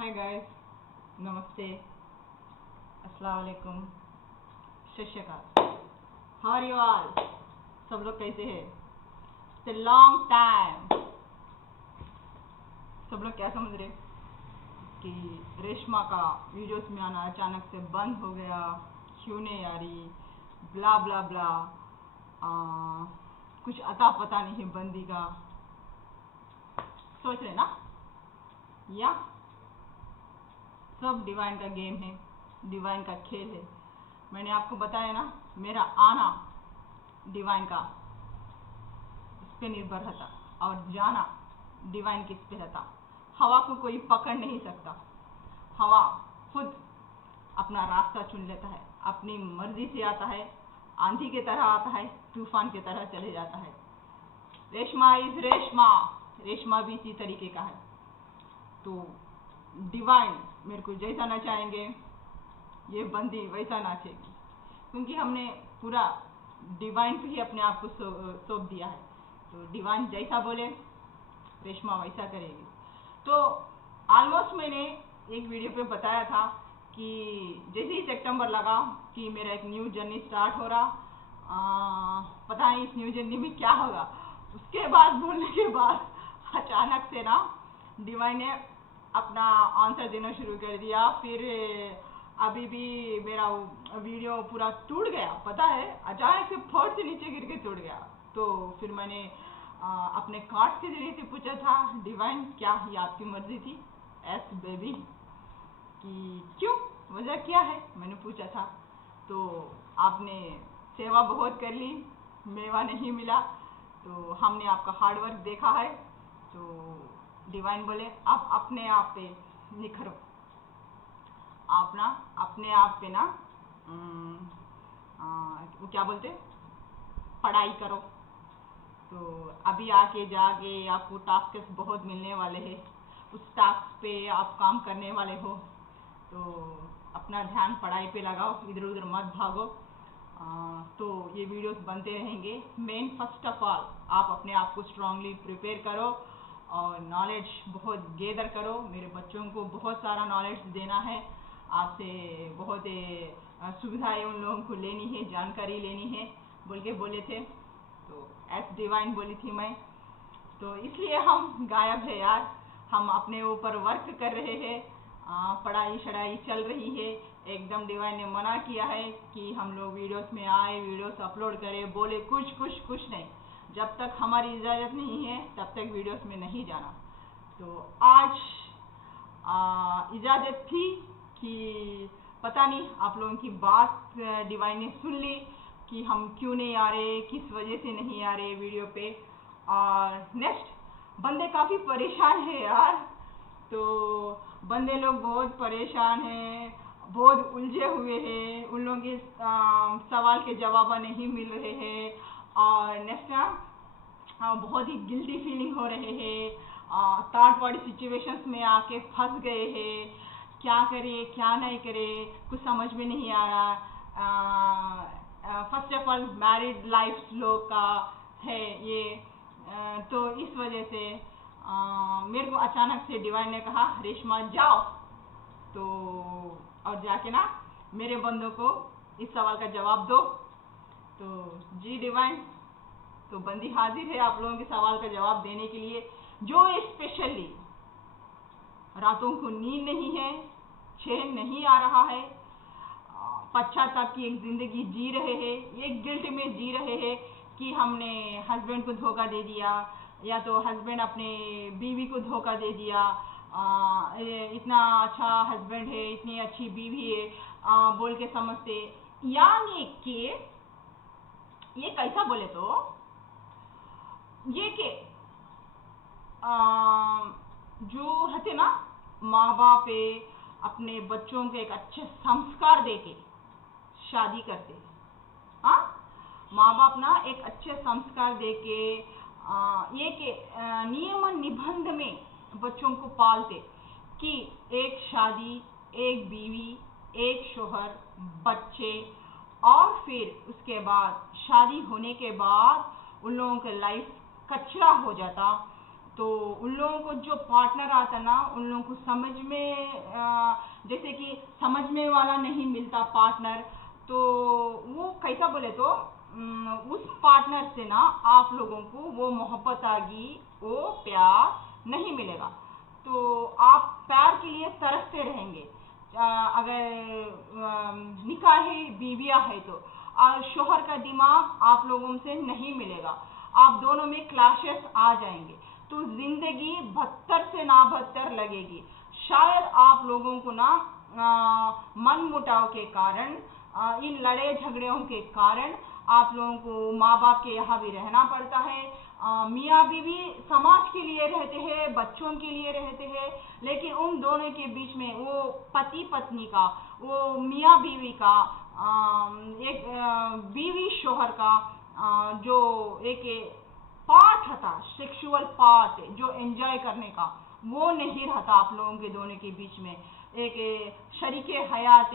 Hi guys, नमस्ते, अस्सलाम वालेकुम, सत श्री अकाल। How are you all? सब लोग कैसे हैं? It's a long time. सब लोग क्या समझ रहे कि रेशमा का वीडियोस में आना अचानक से बंद हो गया, क्यों नहीं आ रही, ब्ला ब्ला ब्ला। कुछ अता पता नहीं है बंदी का, सोच रहे ना? या सब डिवाइन का गेम है, डिवाइन का खेल है। मैंने आपको बताया ना, मेरा आना डिवाइन का उस पर निर्भर रहता और जाना डिवाइन किस पे रहता। हवा को कोई पकड़ नहीं सकता। हवा खुद अपना रास्ता चुन लेता है, अपनी मर्जी से आता है, आंधी की तरह आता है, तूफान की तरह चले जाता है। रेशमा इज रेशमा, रेशमा भी इसी तरीके का है। तो डिवाइन मेरे को जैसा नचाएंगे, ये बंदी वैसा नाचेगी, क्योंकि हमने पूरा डिवाइन पे ही अपने आप को सौंप दिया है। तो डिवाइन जैसा बोले रेशमा वैसा करेगी। तो ऑलमोस्ट मैंने एक वीडियो पे बताया था कि जैसे ही सितंबर लगा कि मेरा एक न्यू जर्नी स्टार्ट हो रहा, पता नहीं इस न्यू जर्नी में क्या होगा। उसके बाद बोलने के बाद अचानक से ना डिवाइन ने अपना आंसर देना शुरू कर दिया। फिर अभी भी मेरा वीडियो पूरा टूट गया, पता है, अचानक से फट से नीचे गिर के टूट गया। तो फिर मैंने अपने कार्ड के जरिए से पूछा था, डिवाइन क्या ये आपकी मर्जी थी एस बेबी, कि क्यों, वजह क्या है, मैंने पूछा था। तो आपने सेवा बहुत कर ली, मेवा नहीं मिला, तो हमने आपका हार्डवर्क देखा है। तो डिवाइन बोले आप अपने आप पे निखरो, आप ना अपने आप पे ना वो क्या बोलते, पढ़ाई करो। तो अभी आके जाके आपको टास्क बहुत मिलने वाले हैं, उस टास्क पे आप काम करने वाले हो। तो अपना ध्यान पढ़ाई पे लगाओ, इधर उधर मत भागो। तो ये वीडियोस बनते रहेंगे। मेन फर्स्ट ऑफ ऑल आप अपने आप को स्ट्रांगली प्रिपेयर करो और नॉलेज बहुत गेदर करो। मेरे बच्चों को बहुत सारा नॉलेज देना है, आपसे बहुत सुविधाएं उन लोगों को लेनी है, जानकारी लेनी है बोल के बोले थे। तो एस डिवाइन बोली थी मैं, तो इसलिए हम गायब है यार। हम अपने ऊपर वर्क कर रहे हैं, पढ़ाई शढ़ाई चल रही है। एकदम डिवाइन ने मना किया है कि हम लोग वीडियोस में आए, वीडियोस अपलोड करें, बोले कुछ नहीं। जब तक हमारी इजाज़त नहीं है तब तक वीडियोस में नहीं जाना। तो आज इजाज़त थी कि पता नहीं आप लोगों की बात डिवाइन ने सुन ली कि हम क्यों नहीं आ रहे, किस वजह से नहीं आ रहे वीडियो पे। और नेक्स्ट बंदे काफ़ी परेशान है यार। तो बंदे लोग बहुत परेशान हैं, बहुत उलझे हुए हैं, उन लोगों के सवाल के जवाब नहीं मिल रहे हैं। और नेक्स्ट बहुत ही गिल्टी फीलिंग हो रहे हैं, थर्ड पार्टी सिचुएशंस में आके फंस गए हैं। क्या करे क्या नहीं करे कुछ समझ में नहीं आ रहा। First of all married life लोग का है ये। तो इस वजह से मेरे को अचानक से डिवाइन ने कहा रेशमा जाओ। तो और जाके ना मेरे बंदों को इस सवाल का जवाब दो। तो जी डिवाइन, तो बंदी हाजिर है आप लोगों के सवाल का जवाब देने के लिए। जो स्पेशली रातों को नींद नहीं है, चैन नहीं आ रहा है, पश्चाताप की एक जिंदगी जी रहे हैं, एक गिल्ट में जी रहे हैं कि हमने हस्बैंड को धोखा दे दिया, या तो हस्बैंड अपने बीवी को धोखा दे दिया। इतना अच्छा हस्बैंड है, इतनी अच्छी बीवी है, बोल के समझते। यानी कि ये कैसा बोले तो ये कि जो रहते ना माँ बाप अपने बच्चों को एक अच्छे संस्कार देके शादी करते। हाँ, माँ बाप ना एक अच्छे संस्कार देके ये के नियम निबंध में बच्चों को पालते कि एक शादी, एक बीवी, एक शोहर, बच्चे, और फिर उसके बाद शादी होने के बाद उन लोगों का लाइफ कचरा हो जाता। तो उन लोगों को जो पार्टनर आता ना, उन लोगों को समझ में जैसे कि समझने वाला नहीं मिलता पार्टनर, तो वो कैसा बोले तो उस पार्टनर से ना आप लोगों को वो मोहब्बत आगी, वो प्यार नहीं मिलेगा। तो आप प्यार के लिए तरसते रहेंगे। अगर निकाही बीवियां है तो और शोहर का दिमाग आप लोगों से नहीं मिलेगा, आप दोनों में क्लैशेस आ जाएंगे, तो जिंदगी बदतर से ना बदतर लगेगी। शायद आप लोगों को ना मन मुटाव के कारण, इन लड़े झगड़ों के कारण आप लोगों को माँ बाप के यहाँ भी रहना पड़ता है। मियाँ बीवी समाज के लिए रहते हैं, बच्चों के लिए रहते हैं, लेकिन उन दोनों के बीच में वो पति पत्नी का, वो मियाँ बीवी का, एक बीवी शोहर का जो एक पार्ट था, सेक्सुअल पार्ट जो एंजॉय करने का, वो नहीं रहता आप लोगों के दोनों के बीच में। एक शरीके हयात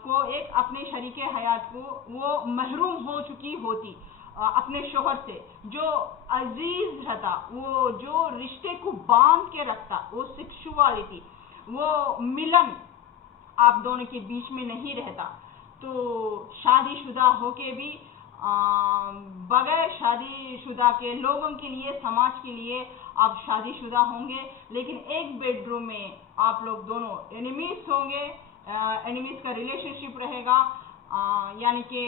को, एक अपने शरीके हयात को वो महरूम हो चुकी होती अपने शोहर से, जो अजीज रहता, वो जो रिश्ते को बांध के रखता, वो सेक्सुअलिटी, वो मिलन आप दोनों के बीच में नहीं रहता। तो शादीशुदा होके भी बगैर शादीशुदा के लोगों के लिए, समाज के लिए आप शादीशुदा होंगे, लेकिन एक बेडरूम में आप लोग दोनों एनिमीज होंगे, एनिमीज का रिलेशनशिप रहेगा। यानी कि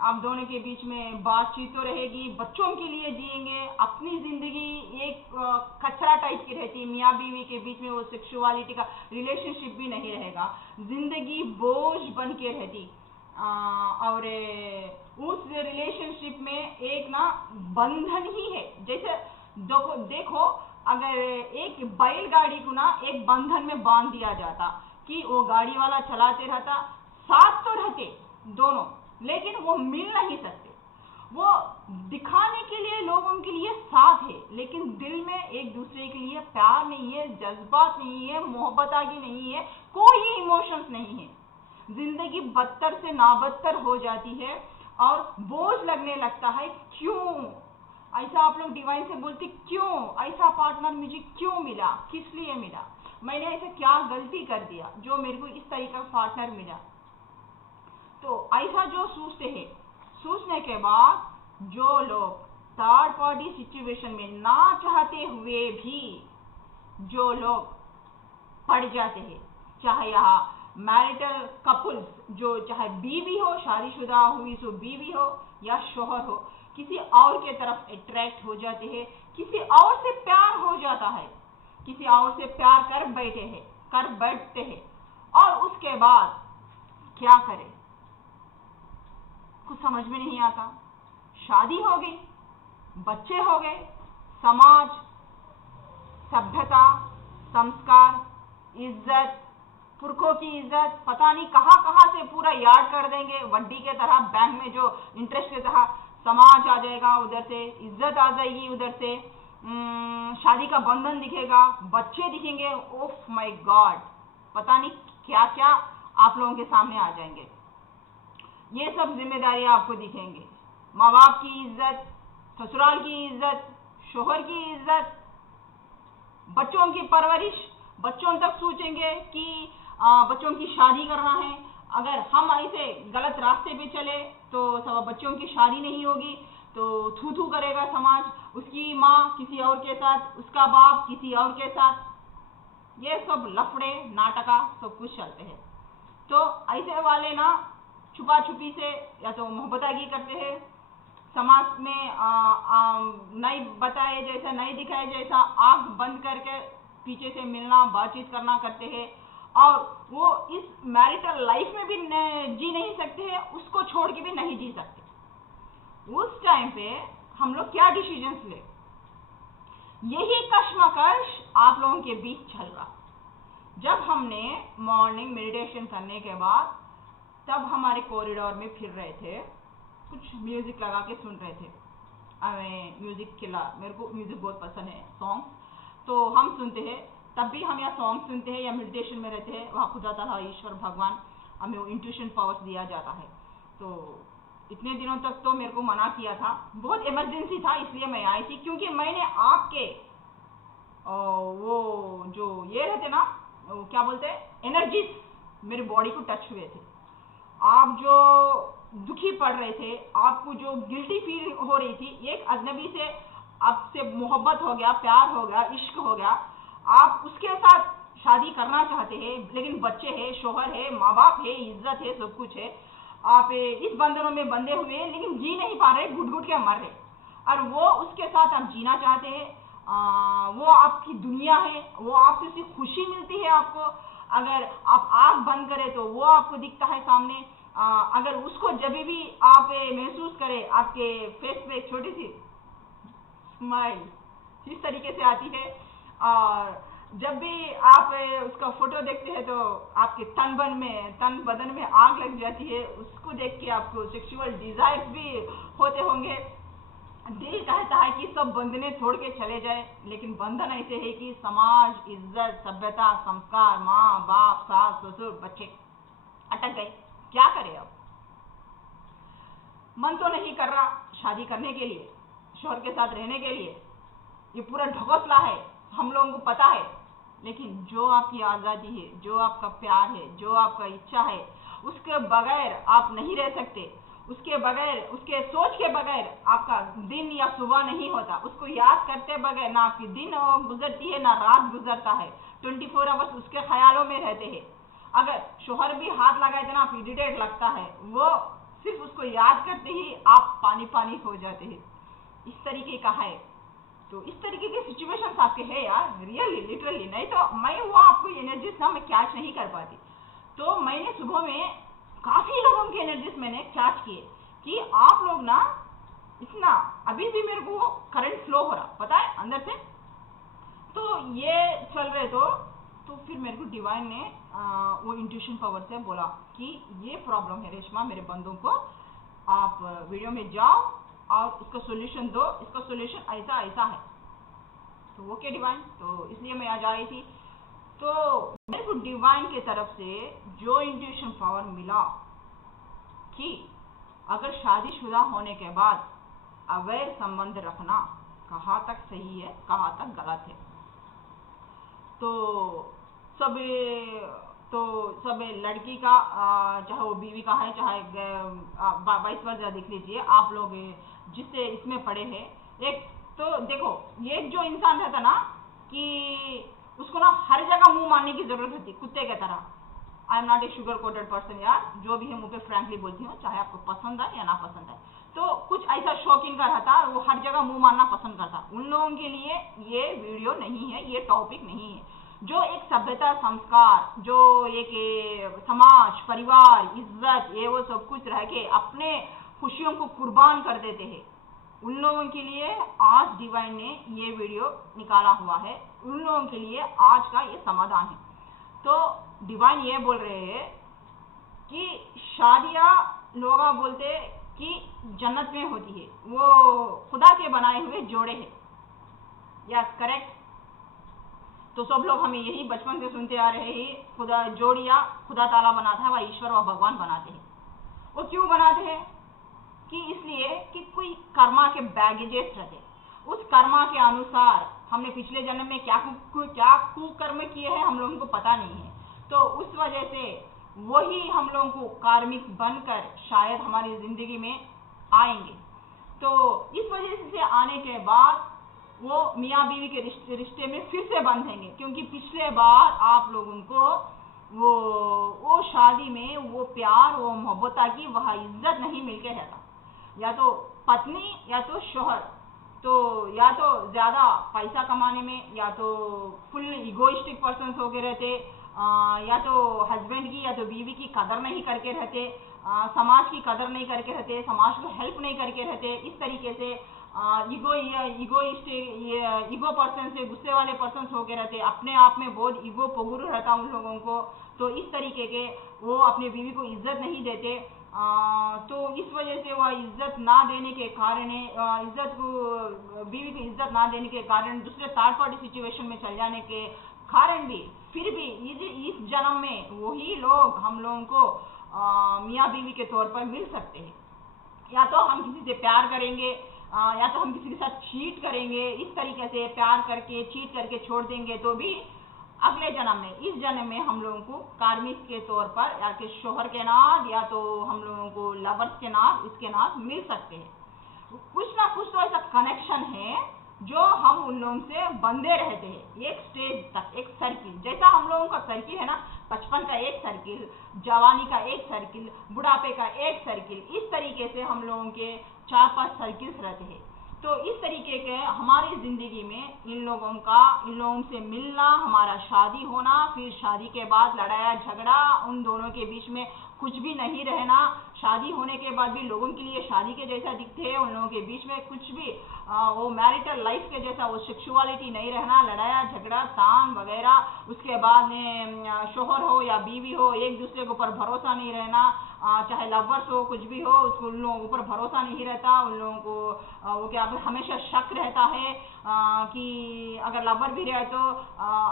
आप दोनों के बीच में बातचीत तो रहेगी, बच्चों के लिए जिएंगे, अपनी जिंदगी एक कचरा टाइप की रहती है। मियाँ बीवी के बीच में वो सेक्सुअलिटी का रिलेशनशिप भी नहीं रहेगा, जिंदगी बोझ बन के रहती। और उस रिलेशनशिप में एक ना बंधन ही है। जैसे देखो अगर एक बैलगाड़ी को ना एक बंधन में बांध दिया जाता कि वो गाड़ी वाला चलाते रहता, साथ तो रहते दोनों, लेकिन वो मिल नहीं सकते। वो दिखाने के लिए लोगों के लिए साथ है, लेकिन दिल में एक दूसरे के लिए प्यार नहीं है, जज्बात नहीं है, मोहब्बत आगे नहीं है, कोई इमोशंस नहीं है। जिंदगी बदतर से नाबदतर हो जाती है और बोझ लगने लगता है। क्यों ऐसा आप लोग डिवाइन से बोलते, क्यों ऐसा पार्टनर मुझे क्यों मिला, किस लिए मिला, मैंने ऐसा क्या गलती कर दिया जो मेरे को इस तरीके का पार्टनर मिला। तो ऐसा जो सोचते हैं, सोचने के बाद जो लोग थर्ड पार्टी सिचुएशन में ना चाहते हुए भी जो लोग पड़ जाते हैं, चाहे यहाँ मैरिटल कपल्स, जो चाहे बीवी हो, शादीशुदा हुई सो बीवी हो या शोहर हो, किसी और के तरफ अट्रैक्ट हो जाते हैं, किसी और से प्यार हो जाता है, किसी और से प्यार कर बैठते हैं, और उसके बाद क्या करें कुछ समझ में नहीं आता। शादी हो गई, बच्चे हो गए, समाज, सभ्यता, संस्कार, इज्जत, पुरखों की इज्जत पता नहीं कहां कहां से पूरा याद कर देंगे, वड्डी के तरह, बैंक में जो इंटरेस्ट के तरह समाज आ जाएगा, उधर से इज्जत आ जाएगी, उधर से शादी का बंधन दिखेगा, बच्चे दिखेंगे, ओफ माय गॉड, पता नहीं क्या क्या आप लोगों के सामने आ जाएंगे। ये सब जिम्मेदारियां आपको दिखेंगे, माँ बाप की इज्जत, ससुराल की इज्जत, शोहर की इज्जत, बच्चों की परवरिश, बच्चों तक सोचेंगे कि बच्चों की शादी करना है। अगर हम ऐसे गलत रास्ते पे चले तो सब बच्चों की शादी नहीं होगी, तो थू थू करेगा समाज, उसकी माँ किसी और के साथ, उसका बाप किसी और के साथ, ये सब लफड़े नाटका सब कुछ चलते हैं। तो ऐसे वाले ना छुपा छुपी से या तो मोहब्बतागी करते हैं, समाज में नहीं बताए जैसा, नहीं दिखाए जैसा, आंख बंद करके पीछे से मिलना, बातचीत करना करते हैं, और वो इस मैरिटल लाइफ में भी जी नहीं सकते हैं, उसको छोड़ के भी नहीं जी सकते। उस टाइम पे हम लोग क्या डिसीजंस ले, यही कश्मकश आप लोगों के बीच चल रहा। जब हमने मॉर्निंग मेडिटेशन करने के बाद तब हमारे कॉरिडोर में फिर रहे थे, कुछ म्यूजिक लगा के सुन रहे थे। हमें म्यूजिक मेरे को म्यूजिक बहुत पसंद है, सॉन्ग, तो हम सुनते हैं। तब भी हम यहाँ सॉन्ग सुनते हैं या मेडिटेशन में रहते हैं, वहाँ खुदा ताला ईश्वर भगवान हमें वो इंट्यूशन पावर्स दिया जाता है। तो इतने दिनों तक तो मेरे को मना किया था, बहुत इमरजेंसी था इसलिए मैं आई थी, क्योंकि मैंने आपके वो जो ये रहते ना, वो क्या बोलते हैं, एनर्जीज मेरी बॉडी को टच हुए थे। आप जो दुखी पड़ रहे थे, आपको जो गिल्टी फील हो रही थी, एक अजनबी से आपसे मोहब्बत हो गया, प्यार हो गया, इश्क हो गया, आप उसके साथ शादी करना चाहते हैं, लेकिन बच्चे हैं, शोहर है, माँ बाप है, इज्जत है, सब कुछ है, आप इस बंधनों में बंधे हुए हैं, लेकिन जी नहीं पा रहे, घुट घुट के मर रहे, और वो उसके साथ आप जीना चाहते हैं। वो आपकी दुनिया है, वो आपसे उसकी खुशी मिलती है आपको। अगर आप आँख बंद करें तो वो आपको दिखता है सामने। अगर उसको जब भी आप महसूस करें, आपके फेस पे एक छोटी सी स्माइल इस तरीके से आती है, और जब भी आप उसका फोटो देखते हैं तो आपके तन बदन में आग लग जाती है। उसको देख के आपको सेक्सुअल डिजायर्स भी होते होंगे। दिल कहता है कि सब बंधने छोड़ के चले जाए, लेकिन बंधन ऐसे है कि समाज, इज्जत, सभ्यता, संस्कार, माँ बाप, सास ससुर, बच्चे अटक गए। क्या करें अब? मन तो नहीं कर रहा शादी करने के लिए, शोहर के साथ रहने के लिए, ये पूरा ढकोसला है, हम लोगों को पता है। लेकिन जो आपकी आज़ादी है, जो आपका प्यार है, जो आपका इच्छा है, उसके बगैर आप नहीं रह सकते। उसके बगैर, उसके सोच के बगैर आपका दिन या सुबह नहीं होता। उसको याद करते बगैर ना आपकी दिन गुजरती है, ना रात गुजरता है। 24 आवर्स उसके ख्यालों में रहते हैं। अगर शोहर भी हाथ लगाए तो ना आप इरिटेट लगता है, वो सिर्फ उसको याद करते ही आप पानी पानी हो जाते हैं। इस तरीके का है। तो इस तरीके के सिचुएशंस आपके हैं यार, रियली लिटरली। नहीं तो मैं वो आपको एनर्जीज ना मैं कैच नहीं कर पाती। तो मैंने सुबह में काफी लोगों की एनर्जीज मैंने कैच किए कि आप लोग ना इतना, अभी भी मेरे को करंट फ्लो हो रहा पता है अंदर से। तो ये चल रहे तो फिर मेरे को डिवाइन ने वो इंट्यूशन पावर से बोला कि ये प्रॉब्लम है रेशमा, मेरे बंदों को आप वीडियो में जाओ और इसका सोल्यूशन दो, इसका सोल्यूशन ऐसा ऐसा है। तो ओके डिवाइन, तो इसलिए मैं आज आई थी। तो मेरे को डिवाइन की तरफ से जो इंट्यूशन पावर मिला कि अगर शादीशुदा होने के बाद अवैध संबंध रखना कहाँ तक सही है, कहाँ तक गलत है। तो सब तो सब लड़की का, चाहे वो बीवी का है, चाहे वाइस वर्सा, देख लीजिए आप लोग जिससे इसमें पड़े हैं। एक तो देखो, ये जो इंसान रहता ना कि उसको ना हर जगह मुंह मारने की जरूरत होती, कुत्ते की तरह। I am not a sugar coated person यार, जो भी है मुंह पे फ्रैंकली बोलती हूँ, चाहे आपको पसंद है या ना पसंद है। तो कुछ ऐसा शौकीन का रहता, वो हर जगह मुंह मारना पसंद करता। उन लोगों के लिए ये वीडियो नहीं है, ये टॉपिक नहीं है। जो एक सभ्यता, संस्कार, जो एक समाज, परिवार, इज्जत, ये वो सब कुछ रह के अपने खुशियों को कुर्बान कर देते हैं, उन लोगों के लिए आज डिवाइन ने ये वीडियो निकाला हुआ है। उन लोगों के लिए आज का ये समाधान है। तो डिवाइन ये बोल रहे हैं कि शादियां लोग बोलते कि जन्नत में होती है, वो खुदा के बनाए हुए जोड़े हैं। Yes, correct. तो सब लोग हमें यही बचपन से सुनते आ रहे हैं, खुदा जोड़िया खुदा ताला बनाता है, वह ईश्वर व भगवान बनाते हैं। वो क्यों बनाते हैं? कि इसलिए कि कोई कर्मा के बैगेजेस रहते, उस कर्मा के अनुसार हमने पिछले जन्म में क्या कुकर्म किए हैं हम लोगों को पता नहीं है। तो उस वजह से वही हम लोगों को कार्मिक बनकर शायद हमारी जिंदगी में आएंगे। तो इस वजह से आने के बाद वो मियाँ बीवी के रिश्ते में फिर से बंधेंगे, क्योंकि पिछले बार आप लोगों को वो शादी में वो प्यार, वो मोहब्बत की वह इज्जत नहीं मिलके रहता। या तो पत्नी या तो शोहर, तो या तो ज्यादा पैसा कमाने में, या तो फुल इगोइस्टिक पर्सन हो के रहते, या तो हस्बैंड की या तो बीवी की कदर नहीं करके रहते, समाज की कदर नहीं करके रहते, समाज को हेल्प नहीं करके रहते। इस तरीके से ईगो पर्सन से, गुस्से वाले पर्सन हो के रहते, अपने आप में बहुत ईगो पगुर रहता उन लोगों को। तो इस तरीके के वो अपने बीवी को इज्जत नहीं देते। तो इस वजह से वह इज्जत ना देने के कारण, बीवी को इज्जत ना देने के कारण, दूसरे थर्ड पार्टी सिचुएशन में चल जाने के कारण भी, फिर भी इस जन्म में वही लोग हम लोगों को मियाँ बीवी के तौर पर मिल सकते हैं। या तो हम किसी से प्यार करेंगे, या तो हम किसी के साथ चीट करेंगे, इस तरीके से प्यार करके चीट करके छोड़ देंगे, तो भी अगले जन्म में, इस जन्म में हम लोगों को कार्मिक के तौर पर या कि शोहर के नाम या तो हम लोगों को लवर्स के नाम, इसके नाम मिल सकते हैं। कुछ ना कुछ तो ऐसा कनेक्शन है जो हम उन लोगों से बंधे रहते हैं एक स्टेज तक, एक सर्किल। जैसा हम लोगों का सर्किल है ना, बचपन का एक सर्किल, जवानी का एक सर्किल, बुढ़ापे का एक सर्किल, इस तरीके से हम लोगों के 4-5 सर्किल्स रहते हैं। तो इस तरीके के हमारी जिंदगी में इन लोगों से मिलना, हमारा शादी होना, फिर शादी के बाद लड़ाई झगड़ा, उन दोनों के बीच में कुछ भी नहीं रहना, शादी होने के बाद भी लोगों के लिए शादी के जैसा दिखते हैं, उन लोगों के बीच में कुछ भी वो मैरिटल लाइफ के जैसा वो सेक्सुअलिटी नहीं रहना, लड़ाया झगड़ा तान वगैरह। उसके बाद में शोहर हो या बीवी हो, एक दूसरे के ऊपर भरोसा नहीं रहना, चाहे लवर्स हो कुछ भी हो, उसको उन लोगों के ऊपर भरोसा नहीं रहता, उन लोगों को वो क्या हमेशा शक रहता है कि अगर लवर भी रहे तो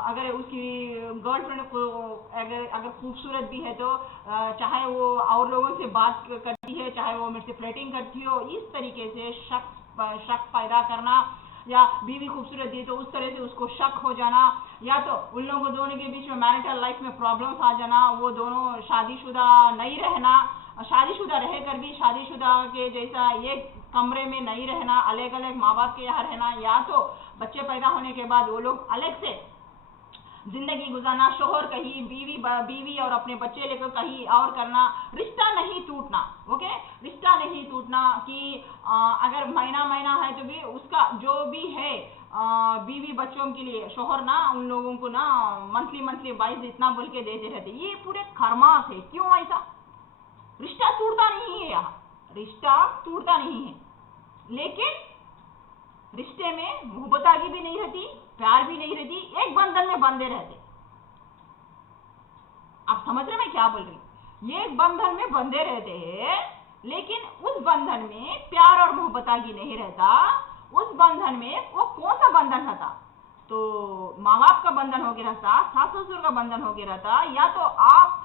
अगर उसकी गर्लफ्रेंड को अगर खूबसूरत भी है तो चाहे वो और लोगों से बात करती है, चाहे वो मेरे से फ्लर्टिंग करती हो, इस तरीके से शक पैदा करना, या बीवी खूबसूरत दी तो उस तरह से उसको शक हो जाना, या तो उन लोगों दोनों के बीच में मैरिटल लाइफ में प्रॉब्लम्स आ जाना, वो दोनों शादीशुदा नहीं रहना, शादीशुदा रहकर भी शादीशुदा के जैसा एक कमरे में नहीं रहना, अलग अलग माँ बाप के यहाँ रहना, या तो बच्चे पैदा होने के बाद वो लोग अलग से जिंदगी गुजारना, शोहर कहीं, बीवी और अपने बच्चे लेकर कहीं और करना, रिश्ता नहीं टूटना। ओके, रिश्ता नहीं टूटना कि अगर महीना है तो भी उसका जो भी है बीवी बच्चों के लिए शोहर ना उन लोगों को ना मंथली 22 इतना बोल के देते रहते, ये पूरे खरमास है। क्यों ऐसा? रिश्ता टूटता नहीं है, यहाँ रिश्ता टूटता नहीं है, लेकिन रिश्ते में मोहब्बत आगे भी नहीं रहती, प्यार भी नहीं रहती, एक बंधन में बंधे रहते। आप समझ रहे मैं क्या बोल रही? ये एक बंधन में बंधे रहते हैं, लेकिन उस बंधन में प्यार और मोहब्बत आगे नहीं रहता। उस बंधन में वो कौन सा बंधन रहता? तो माँ बाप का बंधन हो गया रहता, सास ससुर का बंधन हो गया रहता, या तो आप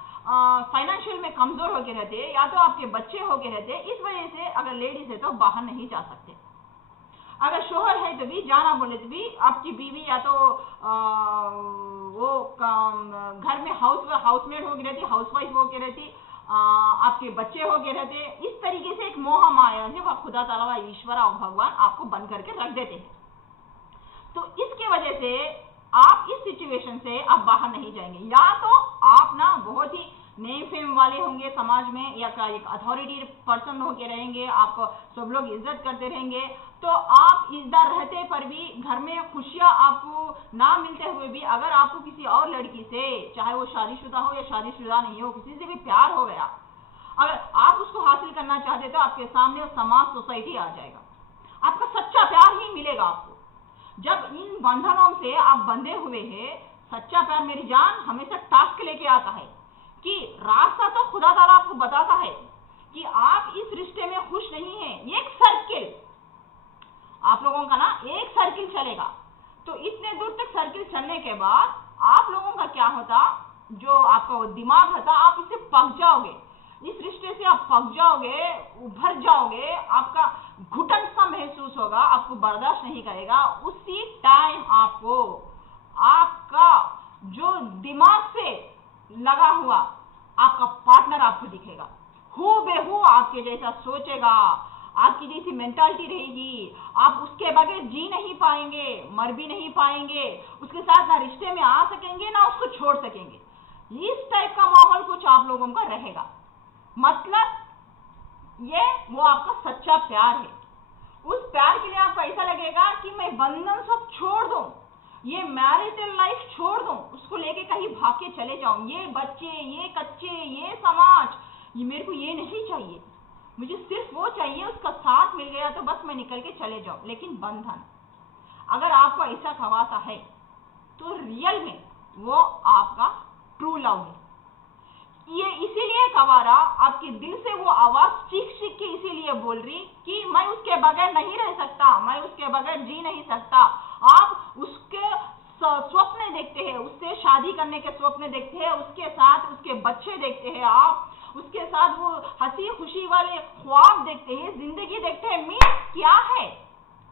फाइनेंशियल में कमजोर होके रहते, या तो आपके बच्चे होके रहते। इस वजह से अगर लेडीज है तो बाहर नहीं जा सकते, अगर शोहर है तो भी जाना बोले तो भी आपकी बीवी या तो वो घर में हाउसमेट होके रहती, हाउसवाइफ होके रहती, आपके बच्चे होके रहते। इस तरीके से एक मोह माया है, वह खुदा ताला ईश्वर और भगवान आपको बंद करके रख देते हैं। तो इसके वजह से आप इस सिचुएशन से आप बाहर नहीं जाएंगे। या तो आप ना बहुत ही नेम फेम वाले होंगे समाज में, या एक अथॉरिटी पर्सन होके रहेंगे, आप सब लोग इज्जत करते रहेंगे, तो आप इधर रहते पर भी घर में खुशियां आपको ना मिलते हुए भी अगर आपको किसी और लड़की से, चाहे वो शादीशुदा हो या शादीशुदा नहीं हो, किसी से भी प्यार हो गया, अगर आप उसको हासिल करना चाहते तो आपके सामने समाज सोसाइटी आ जाएगा, आपका सच्चा प्यार ही मिलेगा आपको। जब इन बंधनों से आप बंधे हुए हैं, सच्चा प्यार मेरी जान हमेशा टास्क लेके आता है कि रास्ता तो खुदा ताला आपको बताता है कि आप इस रिश्ते में खुश नहीं हैं। एक सर्किल आप लोगों का ना एक सर्किल चलेगा, तो इतने दूर तक सर्किल चलने के बाद आप लोगों का क्या होता, जो आपका वो दिमाग होता, आप इससे पक जाओगे, इस रिश्ते से आप पक जाओगे, उभर जाओगे, आपका घुटन सा महसूस होगा, आपको बर्दाश्त नहीं करेगा। उसी टाइम आपको आपका जो दिमाग से लगा हुआ आपका पार्टनर आपको दिखेगा, हूबहू आपके जैसा सोचेगा, आपकी जैसी मेंटालिटी रहेगी, आप उसके बगैर जी नहीं पाएंगे, मर भी नहीं पाएंगे, उसके साथ ना रिश्ते में आ सकेंगे ना उसको छोड़ सकेंगे। इस टाइप का माहौल कुछ आप लोगों का रहेगा। मतलब ये वो आपका सच्चा प्यार है। उस प्यार के लिए आपको ऐसा लगेगा कि मैं बंधन सब छोड़ दूं, ये मैरिटल लाइफ छोड़ दूं, उसको लेके कहीं भाग के चले जाऊं, ये बच्चे, ये कच्चे, ये समाज, ये मेरे को ये नहीं चाहिए, मुझे सिर्फ वो चाहिए, उसका साथ मिल गया तो बस मैं निकल के चले जाऊं। लेकिन बंधन, अगर आपको ऐसा खवासा है तो रियल में वो आपका ट्रू लव है। ये इसीलिए कवारा आपके दिल से वो आवाज चीख के इसीलिए बोल रही कि मैं उसके बगैर नहीं रह सकता, मैं उसके बगैर जी नहीं सकता। आप उसके स्वप्न देखते हैं, उससे शादी करने के स्वप्न देखते हैं, उसके साथ उसके बच्चे देखते हैं, आप उसके साथ वो हंसी खुशी वाले ख्वाब देखते हैं, जिंदगी देखते हैं। मीन्स क्या है?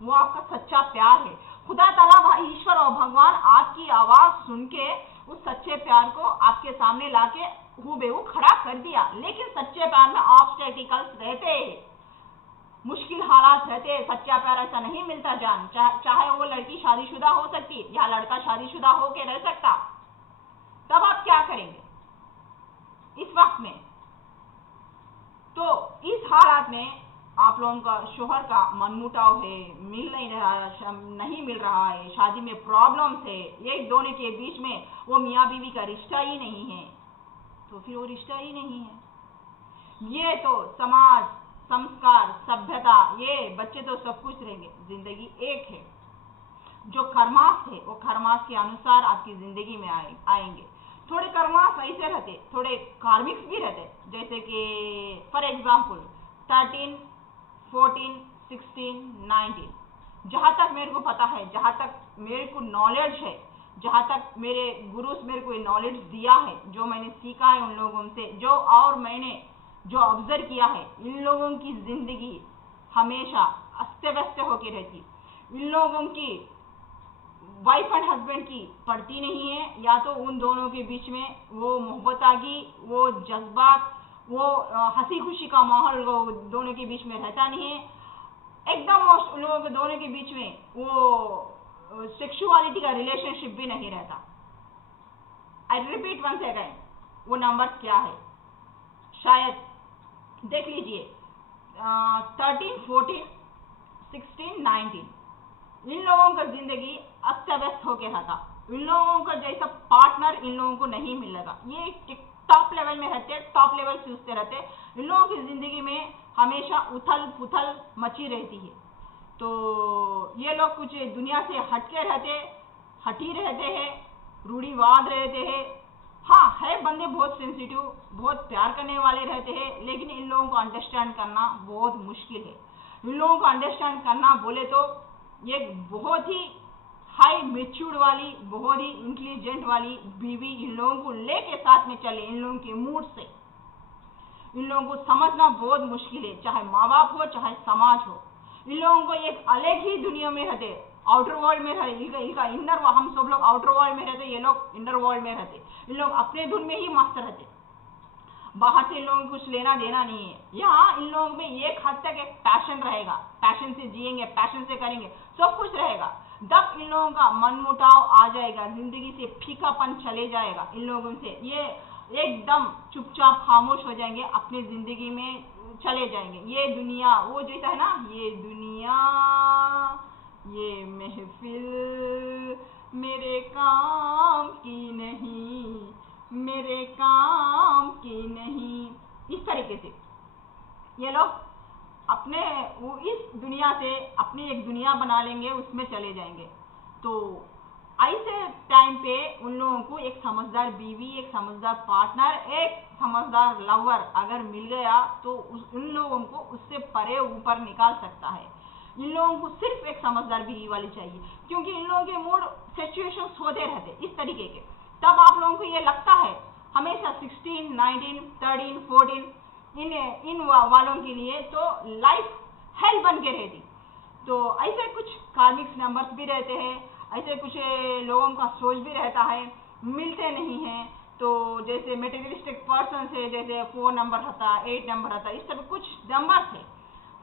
वो आपका सच्चा प्यार है। खुदा ताला ईश्वर और भगवान आपकी आवाज सुन के उस सच्चे प्यार को आपके सामने लाके हूबहू खड़ा कर दिया। लेकिन सच्चे प्यार में ऑब्स्टेकल्स रहते हैं, मुश्किल हालात रहते हैं। सच्चा प्यार ऐसा नहीं मिलता जान। चाहे वो लड़की शादीशुदा हो सकती या लड़का शादीशुदा होके रह सकता। तब आप क्या करेंगे इस वक्त में? तो इस हालात में आप लोगों का शोहर का मनमुटाव है, मिल नहीं मिल रहा है, शादी में प्रॉब्लम्स है, एक दोनों के बीच में वो मियाँ बीवी का रिश्ता ही नहीं है, तो फिर वो रिश्ता ही नहीं है। ये तो समाज, संस्कार, सभ्यता, ये बच्चे तो सब कुछ रहेंगे। जिंदगी एक है। जो कर्मास है वो कर्मास के अनुसार आपकी जिंदगी में आएंगे। थोड़े कर्मास ऐसे रहते, थोड़े कार्मिक्स भी रहते, जैसे कि फॉर एग्जाम्पल 13, 14, 16, 19। जहाँ तक मेरे को पता है, जहाँ तक मेरे को नॉलेज है, जहाँ तक मेरे गुरुस मेरे को नॉलेज दिया है, जो मैंने सीखा है उन लोगों से, जो और मैंने जो ऑब्जर्व किया है, इन लोगों की जिंदगी हमेशा अस्त व्यस्त होकर रहती। इन लोगों की वाइफ एंड हस्बैंड की पड़ती नहीं है, या तो उन दोनों के बीच में वो मोहब्बत आ गई, वो जज्बात, वो हंसी खुशी का माहौल वो दोनों के बीच में रहता नहीं है। एकदम उन लोगों के दोनों के बीच में वो सेक्सुअलिटी का रिलेशनशिप भी नहीं रहता। आई रिपीट वंस अगेन, वो नंबर क्या है? शायद देख लीजिए 13, 14, 16, 19। इन लोगों का जिंदगी अस्त व्यस्त होके रहता। इन लोगों का जैसा पार्टनर इन लोगों को नहीं मिलेगा। ये टॉप लेवल में रहते, टॉप लेवल चूसते रहते। इन लोगों की जिंदगी में हमेशा उथल पुथल मची रहती है। तो ये लोग कुछ दुनिया से हटके रहते, हटी रहते हैं, रूढ़िवाद रहते हैं। हाँ है, बंदे बहुत सेंसिटिव, बहुत प्यार करने वाले रहते हैं, लेकिन इन लोगों को अंडरस्टैंड करना बहुत मुश्किल है। इन लोगों को अंडरस्टैंड करना बोले तो ये बहुत ही हाई मेच्योर्ड वाली, बहुत ही इंटेलिजेंट वाली बीवी इन लोगों को लेके साथ में चले, इन लोगों के मूड से। इन लोगों को समझना बहुत मुश्किल है, चाहे माँ बाप हो चाहे समाज हो। इन लोगों को एक अलग ही दुनिया में रहते, आउटर वर्ल्ड में रहते। इनका इनर, हम सब लोग आउटर वर्ल्ड में रहते, ये लोग इनर वर्ल्ड में रहते। इन लोग अपने धुन में ही मस्त रहते, बाहर से इन लोगों को कुछ लेना देना नहीं है। यहाँ इन लोगों में एक हद तक एक पैशन रहेगा, पैशन से जिएंगे, पैशन से करेंगे, सब कुछ रहेगा। जब इन लोगों का मनमुटाव आ जाएगा, जिंदगी से फीकापन चले जाएगा, इन लोगों से ये एकदम चुपचाप खामोश हो जाएंगे, अपनी जिंदगी में चले जाएंगे। ये दुनिया, वो जैसा है ना, ये दुनिया ये महफिल मेरे काम की नहीं, मेरे काम की नहीं, इस तरीके से ये लोग अपने इस दुनिया से अपनी एक दुनिया बना लेंगे, उसमें चले जाएंगे। तो ऐसे टाइम पे उन लोगों को एक समझदार बीवी, एक समझदार पार्टनर, एक समझदार लवर अगर मिल गया तो उन लोगों को उससे परे ऊपर निकाल सकता है। इन लोगों को सिर्फ एक समझदार बीवी वाली चाहिए, क्योंकि इन लोगों के मूड सिचुएशंस होते रहते इस तरीके के। तब आप लोगों को ये लगता है हमेशा 16, 19, 13, 14 इन वालों के लिए तो लाइफ हेल बन के रहती। तो ऐसे कुछ कार्मिक्स नंबर्स भी रहते हैं, ऐसे कुछ लोगों का सोच भी रहता है, मिलते नहीं हैं। तो जैसे मेटेरियलिस्टिक पर्सन है, जैसे 4 नंबर रहता, 8 नंबर रहता, इस सब कुछ नंबर थे।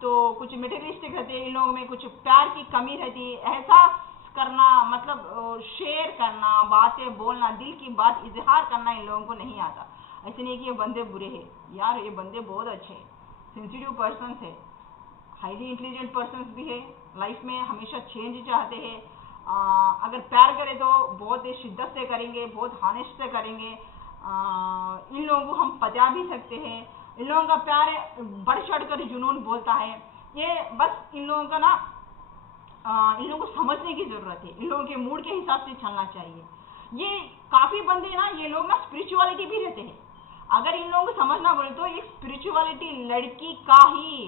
तो कुछ मेटेरियलिस्टिक रहते, इन लोगों में कुछ प्यार की कमी रहती, एहसास करना, मतलब शेयर करना, बातें बोलना, दिल की बात इजहार करना इन लोगों को नहीं आता। ऐसे नहीं कि ये बंदे बुरे हैं यार, ये बंदे बहुत अच्छे हैं, सेंसिटिव पर्सन है, हाईली इंटेलिजेंट पर्सन भी है, लाइफ में हमेशा चेंज चाहते हैं। अगर प्यार करें तो बहुत शिद्दत से करेंगे, बहुत हानेस्ट से करेंगे। इन लोगों को हम पता भी सकते हैं। इन लोगों का प्यार बढ़ चढ़ कर जुनून बोलता है। ये बस इन लोगों का ना इन लोगों को समझने की जरूरत है, इन लोगों के मूड के हिसाब से चलना चाहिए। ये काफी बंदे ना, ये लोग ना स्पिरिचुअलिटी भी रहते हैं। अगर इन लोगों को समझना बोले तो एक स्पिरिचुअलिटी लड़की का ही,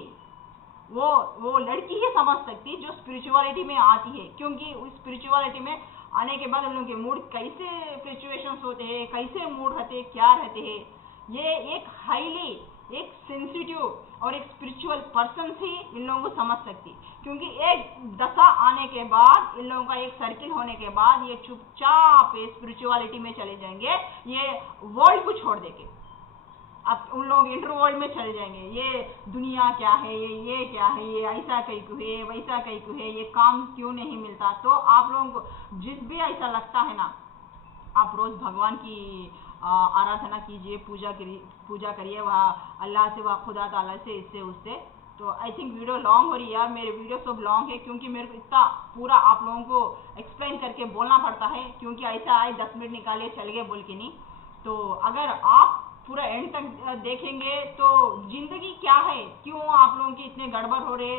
वो लड़की ही समझ सकती जो स्पिरिचुअलिटी में आती है, क्योंकि उस स्पिरिचुअलिटी में आने के बाद उन लोगों के मूड कैसे फ्लक्चुएशंस होते हैं, कैसे मूड रहते हैं, क्या रहते हैं, ये एक हाईली एक सेंसिटिव और एक स्पिरिचुअल पर्सन ही इन लोगों को समझ सकती, क्योंकि एक दशा आने के बाद, इन लोगों का एक सर्किल होने के बाद ये चुपचाप स्पिरिचुअलिटी में चले जाएंगे, ये वर्ल्ड को छोड़ देंगे। अब उन लोग इंटरवर्ल्ड में चले जाएंगे, ये दुनिया क्या है, ये क्या है, ये ऐसा कहीं क्यों है, वैसा कहीं क्यों है, ये काम क्यों नहीं मिलता। तो आप लोगों को जिस भी ऐसा लगता है ना, आप रोज भगवान की आराधना कीजिए, पूजा करिए, वह अल्लाह से, वह खुदा ताला से, इससे उससे। तो आई थिंक वीडियो लॉन्ग हो रही है यार, मेरे वीडियो सब लॉन्ग है, क्योंकि मेरे को इतना पूरा आप लोगों को एक्सप्लेन करके बोलना पड़ता है, क्योंकि ऐसा आए 10 मिनट निकाले चल गए बोल के नहीं। तो अगर आप पूरा एंड तक देखेंगे तो जिंदगी क्या है, क्यों आप लोगों की इतने गड़बड़ हो रहे,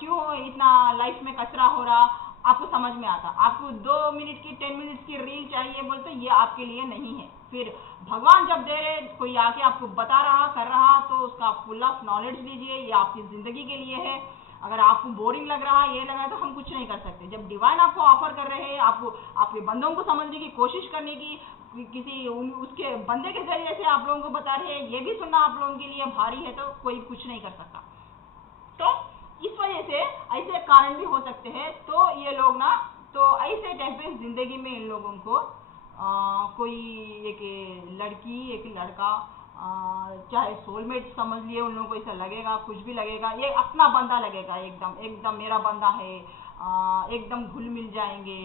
क्यों इतना लाइफ में कचरा हो रहा, आपको समझ में आता। आपको 2 मिनट की 10 मिनट्स की रील चाहिए बोलते, ये आपके लिए नहीं है। फिर भगवान जब दे रहे, कोई आके आपको बता रहा, कर रहा, तो उसका फुल ऑफ नॉलेज लीजिए, ये आपकी जिंदगी के लिए है। अगर आपको बोरिंग लग रहा है, ये लग रहा है, तो हम कुछ नहीं कर सकते। जब डिवाइन आपको ऑफर कर रहे हैं, आपको आपके बंदों को समझने की कोशिश करने की, किसी उसके बंदे के जरिए से आप लोगों को बता रहे हैं, ये भी सुनना आप लोगों के लिए भारी है, तो कोई कुछ नहीं कर सकता। तो इस वजह से ऐसे कारण भी हो सकते हैं। तो ये लोग ना, तो ऐसे टाइम पे जिंदगी में इन लोगों को कोई एक लड़की, एक लड़का, चाहे सोलमेट समझ लिए, उन लोगों को ऐसा लगेगा, कुछ भी लगेगा, ये अपना बंदा लगेगा, एकदम एकदम मेरा बंदा है, एकदम घुल मिल जाएंगे।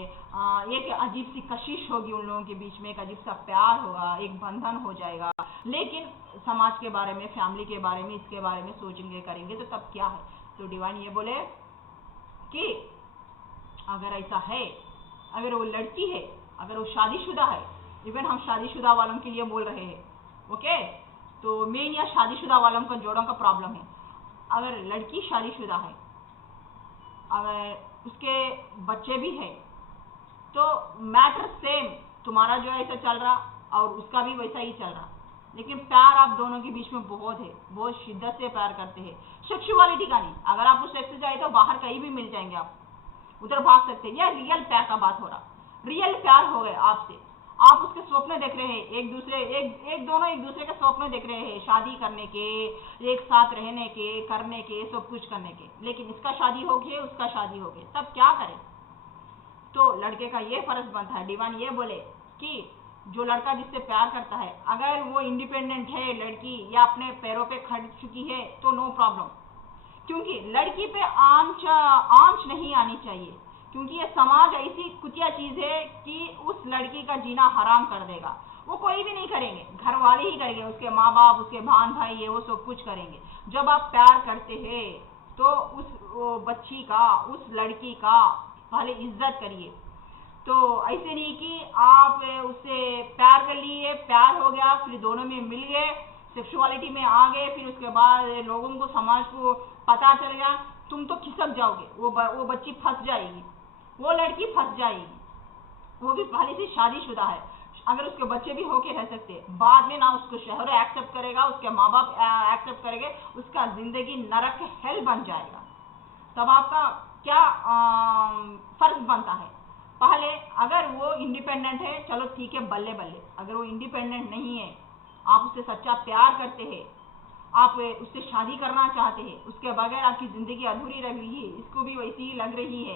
एक अजीब सी कशिश होगी उन लोगों के बीच में, एक अजीब सा प्यार होगा, एक बंधन हो जाएगा। लेकिन समाज के बारे में, फैमिली के बारे में, इसके बारे में सोचेंगे, करेंगे, तो तब क्या है। तो डिवाइन ये बोले कि अगर ऐसा है, अगर वो लड़की है, अगर वो शादीशुदा है, इवन हम शादीशुदा वालों के लिए बोल रहे हैं, ओके। तो मेन या शादीशुदा वालों का, जोड़ों का प्रॉब्लम है। अगर लड़की शादीशुदा है, अगर उसके बच्चे भी है, तो मैटर सेम, तुम्हारा जो ऐसा चल रहा और उसका भी वैसा ही चल रहा, लेकिन प्यार आप दोनों के बीच में बहुत है, बहुत शिद्दत से प्यार करते हैं। सेक्सुअलिटी का नहीं, अगर आप उस सेक्स से चाहे तो बाहर कहीं भी मिल जाएंगे, आप उधर भाग सकते हैं। यह रियल प्यार का बात हो रहा, रियल प्यार हो गए आपसे, आप उसके स्वप्न देख रहे हैं, दोनों एक दूसरे के स्वप्न देख रहे हैं, शादी करने के, एक साथ रहने के, करने के, सब कुछ करने के। लेकिन इसका शादी हो गया, उसका शादी हो गया, तब क्या करें। तो लड़के का ये फर्ज बनता है, डिवाइन ये बोले कि जो लड़का जिससे प्यार करता है, अगर वो इंडिपेंडेंट है, लड़की या अपने पैरों पे खड़ चुकी है, तो नो प्रॉब्लम, क्योंकि लड़की पे आंच नहीं आनी चाहिए, क्योंकि ये समाज ऐसी कुतिया चीज है कि उस लड़की का जीना हराम कर देगा। वो कोई भी नहीं करेंगे, घर वाले ही करेंगे, उसके माँ बाप, उसके भान भाई, ये वो सब कुछ करेंगे। जब आप प्यार करते हैं तो उस बच्ची का, उस लड़की का पहले इज्जत करिए। तो ऐसे नहीं कि आप उससे प्यार कर लिए, प्यार हो गया, फिर दोनों में मिल गए, सेक्सुअलिटी में आ गए, फिर उसके बाद लोगों को, समाज को पता चल गया, तुम तो खिसक जाओगे, वो बच्ची फंस जाएगी, वो लड़की फंस जाएगी। वो भी पहले से शादीशुदा है, अगर उसके बच्चे भी होके रह सकते, बाद में ना उसको शहर एक्सेप्ट करेगा, उसके माँ बाप एक्सेप्ट करेंगे, उसका जिंदगी नरक हेल बन जाएगा। तब आपका क्या फर्ज बनता है, पहले अगर वो इंडिपेंडेंट है, चलो ठीक है, बल्ले बल्ले। अगर वो इंडिपेंडेंट नहीं है, आप उससे सच्चा प्यार करते हैं, आप उससे शादी करना चाहते हैं, उसके बगैर आपकी जिंदगी अधूरी लग रही है, इसको भी वैसी ही लग रही है,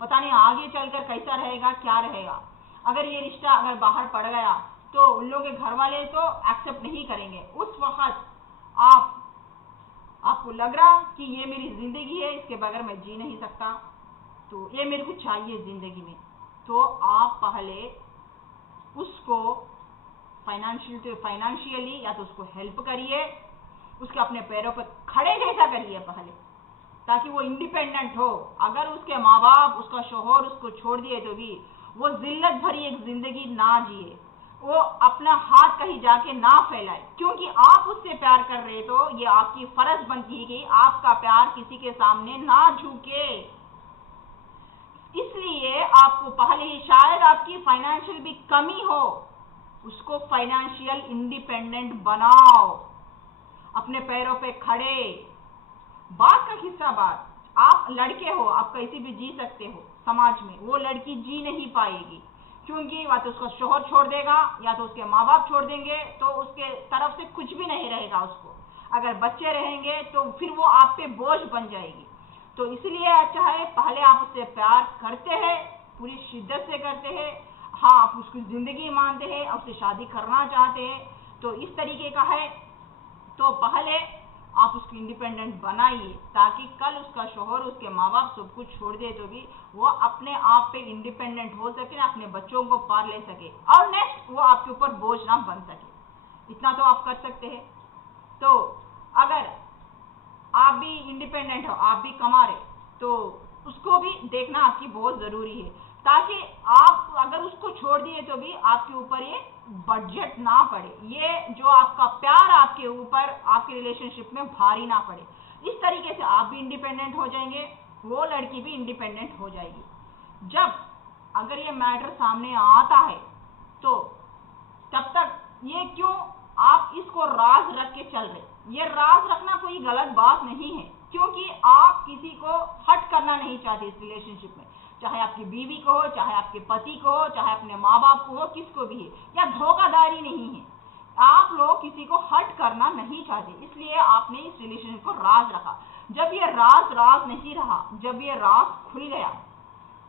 पता नहीं आगे चलकर कैसा रहेगा, क्या रहेगा। अगर ये रिश्ता अगर बाहर पड़ गया, तो उन लोगों के घर वाले तो एक्सेप्ट नहीं करेंगे। उस वक्त आपको लग रहा कि ये मेरी जिंदगी है, इसके बगैर मैं जी नहीं सकता, तो ये मेरे को चाहिए जिंदगी में, तो आप पहले उसको फाइनेंशियली या तो उसको हेल्प करिए, उसके अपने पैरों पर खड़े जैसा करिए पहले, ताकि वो इंडिपेंडेंट हो। अगर उसके माँ बाप, उसका शोहर उसको छोड़ दिए, तो भी वो जिल्लत भरी एक जिंदगी ना जिए, वो अपना हाथ कहीं जाके ना फैलाए, क्योंकि आप उससे प्यार कर रहे, तो ये आपकी फर्ज बनती है कि आपका प्यार किसी के सामने ना झुके। इसलिए आपको पहले ही, शायद आपकी फाइनेंशियल भी कमी हो, उसको फाइनेंशियल इंडिपेंडेंट बनाओ, अपने पैरों पे खड़े। बात का हिस्सा बात, आप लड़के हो, आप कैसे भी जी सकते हो समाज में, वो लड़की जी नहीं पाएगी, क्योंकि या तो उसका शोहर छोड़ देगा, या तो उसके माँ बाप छोड़ देंगे, तो उसके तरफ से कुछ भी नहीं रहेगा उसको। अगर बच्चे रहेंगे तो फिर वो आप पे बोझ बन जाएगी। तो इसलिए अच्छा है पहले आप उससे प्यार करते हैं, पूरी शिद्दत से करते हैं, हाँ आप उसकी जिंदगी मानते हैं और उससे शादी करना चाहते हैं, तो इस तरीके का है। तो पहले आप उसको इंडिपेंडेंट बनाइए ताकि कल उसका शोहर, उसके माँ बाप सब कुछ छोड़ दे तो भी वो अपने आप पे इंडिपेंडेंट हो सके, अपने बच्चों को पाल ले सके और नेक्स्ट वो आपके ऊपर बोझ ना बन सके। इतना तो आप कर सकते हैं। तो अगर आप भी इंडिपेंडेंट हो, आप भी कमा रहे, तो उसको भी देखना आपकी बहुत जरूरी है ताकि आप अगर उसको छोड़ दिए तो भी आपके ऊपर ये बजट ना पड़े, ये जो आपका प्यार आपके ऊपर आपके रिलेशनशिप में भारी ना पड़े। इस तरीके से आप भी इंडिपेंडेंट हो जाएंगे, वो लड़की भी इंडिपेंडेंट हो जाएगी। जब अगर ये मैटर सामने आता है तो तब तक ये क्यों आप इसको राज रख के चल रहे, ये राज रखना कोई गलत बात नहीं है, क्योंकि आप किसी को हट करना नहीं चाहते इस रिलेशनशिप में, चाहे आपकी बीवी को हो, चाहे आपके पति को हो, चाहे अपने माँ बाप को हो, किसको भी है, या धोखाधड़ी नहीं है, आप लोग किसी को हट करना नहीं चाहते, इसलिए आपने इस रिलेशनशिप को राज रखा। जब ये राज राज नहीं रहा, जब ये राज खुल गया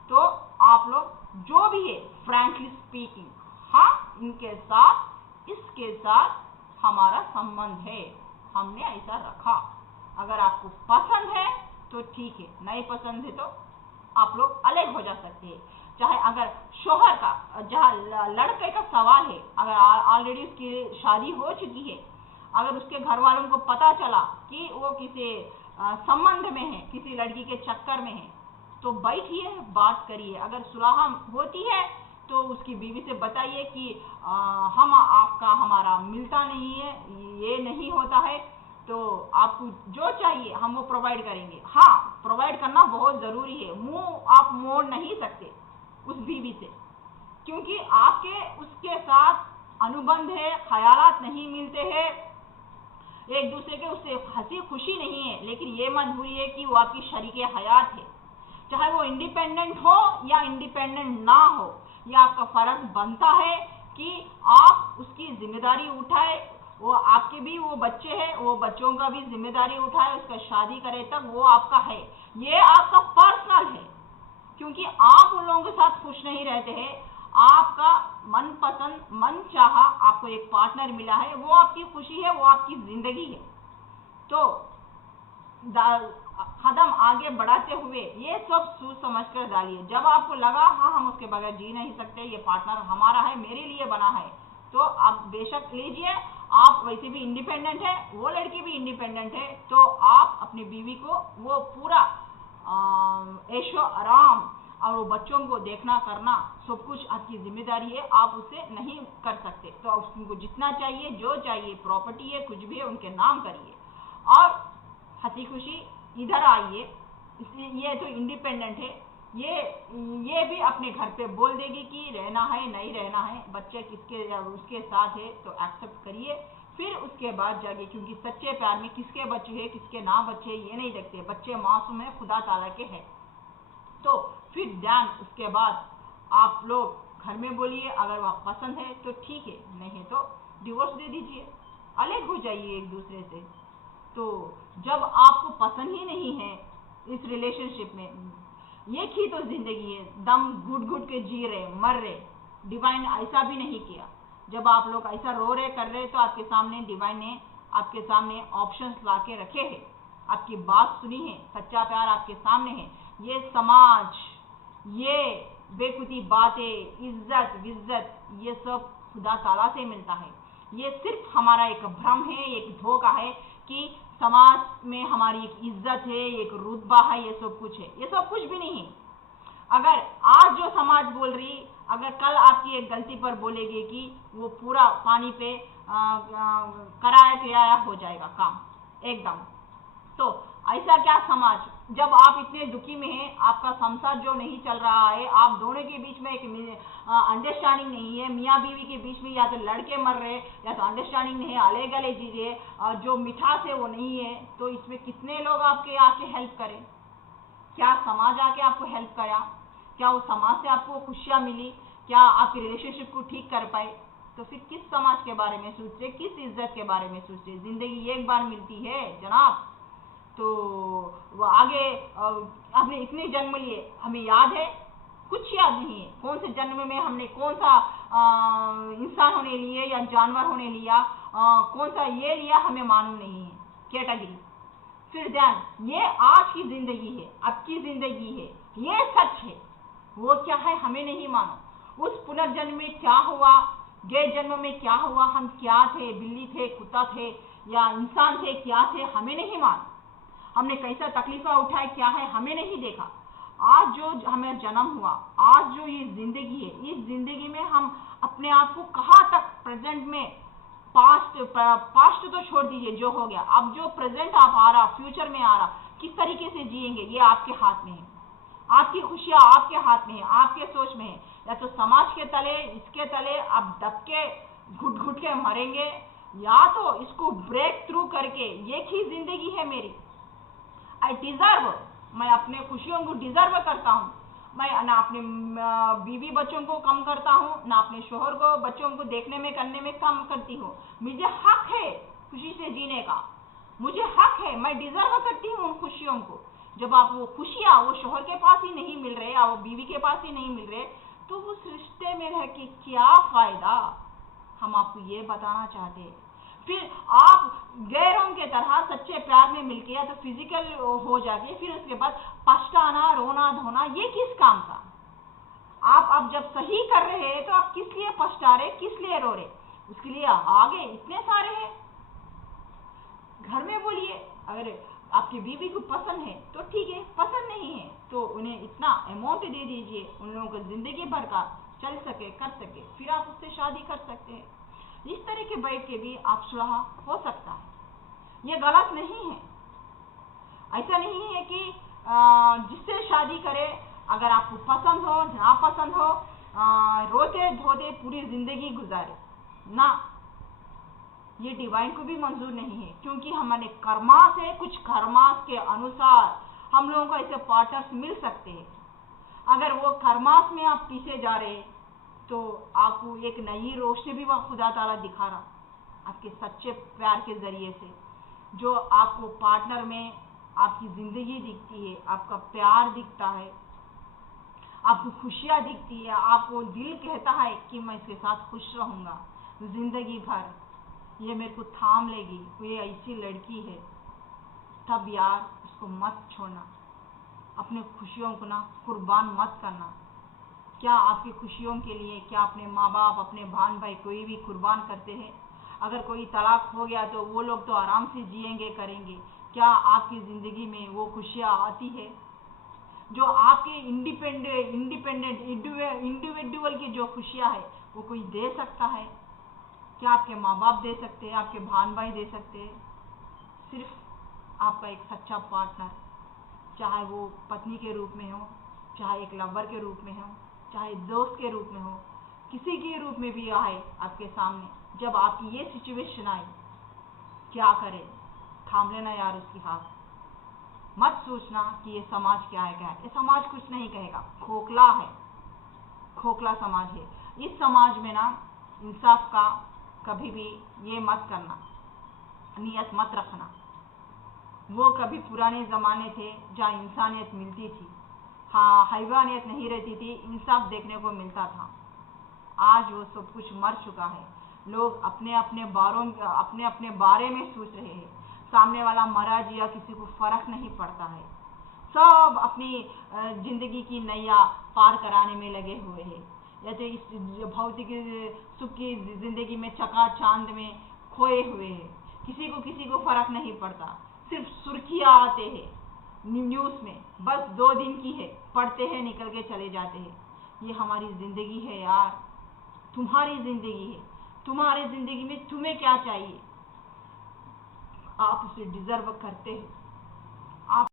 तो आप लोग जो भी है फ्रैंकली स्पीकिंग, हाँ इनके साथ, इसके साथ हमारा संबंध है, हमने ऐसा रखा, अगर आपको पसंद है तो ठीक है, नहीं पसंद है तो आप लोग अलग हो जा सकते हैं। चाहे अगर शोहर का, जहाँ लड़के का सवाल है, अगर ऑलरेडी उसकी शादी हो चुकी है, अगर उसके घर वालों को पता चला कि वो किसी संबंध में है, किसी लड़की के चक्कर में है, तो बैठिए बात करिए, अगर सुलह होती है तो उसकी बीवी से बताइए कि हम आपका हमारा मिलता नहीं है, ये नहीं होता है, तो आपको जो चाहिए हम वो प्रोवाइड करेंगे। हाँ प्रोवाइड करना बहुत ज़रूरी है, मुंह आप मोड़ नहीं सकते उस बीवी से, क्योंकि आपके उसके साथ अनुबंध है, ख्यालात नहीं मिलते हैं एक दूसरे के, उससे हंसी खुशी नहीं है, लेकिन ये मत भूलिए कि वो आपकी शरीके हयात है, चाहे वो इंडिपेंडेंट हो या इंडिपेंडेंट ना हो, ये आपका फर्ज बनता है कि आप उसकी जिम्मेदारी उठाए, वो आपके भी वो बच्चे हैं, वो बच्चों का भी जिम्मेदारी उठाए, उसका शादी करे तक वो आपका है, ये आपका पर्सनल है, क्योंकि आप उन लोगों के साथ खुश नहीं रहते हैं, आपका मनपसंद मन चाहा आपको एक पार्टनर मिला है, वो आपकी खुशी है, वो आपकी जिंदगी है। तो कदम आगे बढ़ाते हुए ये सब सोच समझ कर डालिए, जब आपको लगा हाँ हम उसके बगैर जी नहीं सकते, ये पार्टनर हमारा है, मेरे लिए बना है, तो आप बेशक लीजिए, आप वैसे भी इंडिपेंडेंट है, वो लड़की भी इंडिपेंडेंट है, तो आप अपनी बीवी को वो पूरा ऐशो आराम और वो बच्चों को देखना करना सब कुछ आपकी जिम्मेदारी है, आप उसे नहीं कर सकते, तो उनको जितना चाहिए, जो चाहिए, प्रॉपर्टी है, कुछ भी है, उनके नाम करिए और हंसी खुशी इधर आइए। इसलिए ये तो इंडिपेंडेंट है, ये भी अपने घर पे बोल देगी कि रहना है नहीं रहना है, बच्चे किसके उसके साथ है तो एक्सेप्ट करिए, फिर उसके बाद जाके, क्योंकि सच्चे प्यार में किसके बच्चे हैं किसके ना बच्चे ये नहीं देखते, बच्चे मासूम है, खुदा ताला के हैं, तो फिर ध्यान उसके बाद आप लोग घर में बोलिए, अगर वह पसंद है तो ठीक है, नहीं है तो डिवोर्स दे दीजिए, अलग हो जाइए एक दूसरे से। तो जब आपको पसंद ही नहीं है इस रिलेशनशिप में, एक ही तो जिंदगी है, दम घुट घुट के जी रहे, मर रहे, डिवाइन ऐसा भी नहीं किया, जब आप लोग ऐसा रो रहे कर रहे तो आपके सामने डिवाइन ने आपके सामने ऑप्शंस ला के रखे हैं, आपकी बात सुनी है, सच्चा प्यार आपके सामने है, ये समाज, ये बेखुदी बातें, इज्जत विज्जत, ये सब खुदा ताला से मिलता है, ये सिर्फ हमारा एक भ्रम है, एक धोखा है कि समाज में हमारी एक इज्जत है, एक रुतबा है, ये सब कुछ है, ये सब कुछ भी नहीं है। अगर आज जो समाज बोल रही, अगर कल आपकी एक गलती पर बोलेगी कि वो पूरा पानी पे कराया किराया हो जाएगा काम एकदम, तो ऐसा क्या समाज, जब आप इतने दुखी में हैं, आपका संसार जो नहीं चल रहा है, आप दोनों के बीच में एक अंडरस्टैंडिंग नहीं है, मियाँ बीवी के बीच में या तो लड़के मर रहे या तो अंडरस्टैंडिंग नहीं है, अलग अलग जी रहे, जो मिठास है वो नहीं है, तो इसमें कितने लोग आपके आके हेल्प करें, क्या समाज आके आपको हेल्प करा, क्या वो समाज से आपको खुशियाँ मिली, क्या आपके रिलेशनशिप को ठीक कर पाए, तो फिर किस समाज के बारे में सोच रहे, किस इज्जत के बारे में सोच रहे? जिंदगी एक बार मिलती है जनाब, तो वो आगे हमने इतने जन्म लिए, हमें याद है? कुछ याद नहीं है। कौन से जन्म में हमने कौन सा इंसान होने लिए या जानवर होने लिया, कौन सा ये लिया, हमें मालूम नहीं है कैटेगरी। फिर ध्यान, ये आज की जिंदगी है, अब की जिंदगी है, ये सच है। वो क्या है हमें नहीं मालूम। उस पुनर्जन्म में क्या हुआ, गए जन्म में क्या हुआ, हम क्या थे, बिल्ली थे, कुत्ता थे या इंसान थे, क्या थे, हमें नहीं मालूम। हमने कैसा तकलीफा उठाए, क्या है, हमें नहीं देखा। आज जो हमें जन्म हुआ, आज जो ये जिंदगी है, इस जिंदगी में हम अपने आप को कहाँ तक प्रेजेंट में, पास्ट तो छोड़ दीजिए जो हो गया, अब जो प्रेजेंट आप आ रहा, फ्यूचर में आ रहा, किस तरीके से जिएंगे ये आपके हाथ में है। आपकी खुशियां आपके हाथ में है, आपके सोच में है। या तो समाज के तले, इसके तले आप दब के घुट घुट के मरेंगे, या तो इसको ब्रेक थ्रू करके, एक ही जिंदगी है मेरी, आई डिजर्व, मैं अपने खुशियों को डिजर्व करता हूँ। मैं ना अपने बीवी बच्चों को कम करता हूँ, ना अपने शोहर को, बच्चों को देखने में करने में कम करती हूँ। मुझे हक है खुशी से जीने का, मुझे हक है, मैं डिजर्व करती हूँ उन खुशियों को। जब आप वो खुशियाँ वो शोहर के पास ही नहीं मिल रहे या वो बीवी के पास ही नहीं मिल रहे, तो उस रिश्ते में रह के क्या फायदा? हम आपको ये बताना चाहते हैं। फिर आप गैरों के तरह सच्चे प्यार में मिलके या तो फिजिकल हो जाके, फिर उसके बाद पछताना, रोना धोना, ये किस काम का? आप जब सही कर रहे हैं तो आप किस लिए पछता रहे, किस लिए रो रहे? उसके लिए आगे इतने सारे हैं, घर में बोलिए। अगर आपकी बीवी को पसंद है तो ठीक है, पसंद नहीं है तो उन्हें इतना अमाउंट दे दीजिए, उन लोगों को जिंदगी भर का चल सके, कर सके, फिर आप उससे शादी कर सकते हैं। इस तरह के बैठ के भी आप सुलह हो सकता है, ये गलत नहीं है। ऐसा नहीं है कि जिससे शादी करे, अगर आपको पसंद हो, नापसंद हो, रोते धोते पूरी जिंदगी गुजारे ना, ये डिवाइन को भी मंजूर नहीं है। क्योंकि हमारे कर्मास है, कुछ कर्मास के अनुसार हम लोगों को ऐसे पार्टनर्स मिल सकते हैं। अगर वो कर्मास में आप पीछे जा रहे तो आपको एक नई रोशनी भी वह खुदा ताला दिखा रहा, आपके सच्चे प्यार के जरिए से, जो आपको पार्टनर में आपकी जिंदगी दिखती है, आपका प्यार दिखता है, आपको खुशियाँ दिखती है, आपको दिल कहता है कि मैं इसके साथ खुश रहूँगा जिंदगी भर, ये मेरे को थाम लेगी, ये ऐसी लड़की है। तब यार उसको मत छोड़ना, अपने खुशियों को ना कुर्बान मत करना। क्या आपकी खुशियों के लिए क्या अपने माँ बाप, अपने बहन भाई कोई भी कुर्बान करते हैं? अगर कोई तलाक हो गया तो वो लोग तो आराम से जिएंगे, करेंगे। क्या आपकी ज़िंदगी में वो खुशियाँ आती है जो आपके इंडिविजुअल की जो खुशियाँ है वो कोई दे सकता है? क्या आपके माँ बाप दे सकते हैं, आपके बहन भाई दे सकते हैं? सिर्फ आपका एक सच्चा पार्टनर, चाहे वो पत्नी के रूप में हो, चाहे एक लवर के रूप में हो, चाहे दोस्त के रूप में हो, किसी के रूप में भी आए आपके सामने, जब आपकी ये सिचुएशन आई, क्या करे? थाम लेना यार उसकी हाथ। मत सोचना कि ये समाज क्या है, क्या है। ये समाज कुछ नहीं कहेगा, खोखला है, खोखला समाज है। इस समाज में ना इंसाफ का कभी भी ये मत करना, नियत मत रखना। वो कभी पुराने ज़माने थे जहाँ इंसानियत मिलती थी, हाँ, हैवानियत नहीं रहती थी, इंसाफ देखने को मिलता था। आज वो सब कुछ मर चुका है। लोग अपने अपने बारे में सोच रहे हैं, सामने वाला मरा जिया किसी को फर्क नहीं पड़ता है। सब अपनी जिंदगी की नैया पार कराने में लगे हुए हैं, या तो इस भौतिक सुख की जिंदगी में चकाचांद में खोए हुए हैं। किसी को फर्क नहीं पड़ता, सिर्फ सुर्खियाँ आते हैं न्यूज़ में, बस 2 दिन की है, पढ़ते हैं, निकल के चले जाते हैं। ये हमारी ज़िंदगी है यार, तुम्हारी ज़िंदगी है। तुम्हारी ज़िंदगी में तुम्हें क्या चाहिए, आप उसे डिजर्व करते हो। आप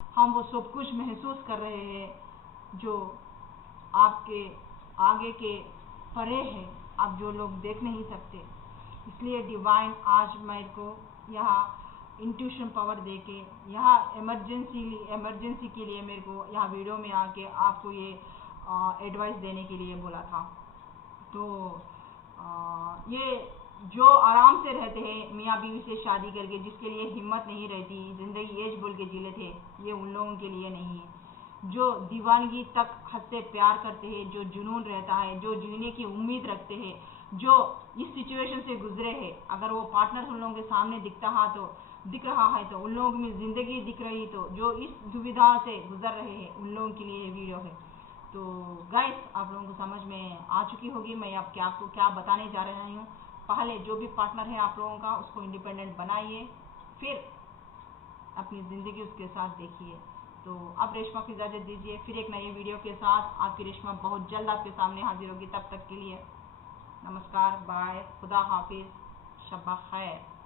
हम वो सब कुछ महसूस कर रहे हैं जो आपके आगे के परे है, आप जो लोग देख नहीं सकते। इसलिए डिवाइन आज मेरे को यहाँ इंट्यूशन पावर दे के, यहाँ इमरजेंसी के लिए मेरे को यहाँ वीडियो में आके आपको ये एडवाइस देने के लिए बोला था। तो ये जो आराम से रहते हैं मियाँ बीवी से शादी करके, जिसके लिए हिम्मत नहीं रहती, ज़िंदगी एज बोल के जी लेते हैं, ये उन लोगों के लिए नहीं है। जो दीवानगी तक हद से प्यार करते हैं, जो जुनून रहता है, जो जीने की उम्मीद रखते हैं, जो इस सिचुएशन से गुजरे हैं, अगर वो पार्टनर उन लोगों के सामने दिख रहा है तो उन लोगों में ज़िंदगी दिख रही, तो जो इस दुविधा से गुजर रहे हैं उन लोगों के लिए ये वीडियो है। तो गाइस, आप लोगों को समझ में आ चुकी होगी मैं अब आपको क्या बताने जा रही हूँ। पहले जो भी पार्टनर है आप लोगों का, उसको इंडिपेंडेंट बनाइए, फिर अपनी ज़िंदगी उसके साथ देखिए। तो अब रेशमा को इजाज़त दीजिए, फिर एक नई वीडियो के साथ आपकी रेशमा बहुत जल्द आपके सामने हाजिर होगी। तब तक के लिए नमस्कार, बाय, खुदा हाफिज़, शब्बा खैर।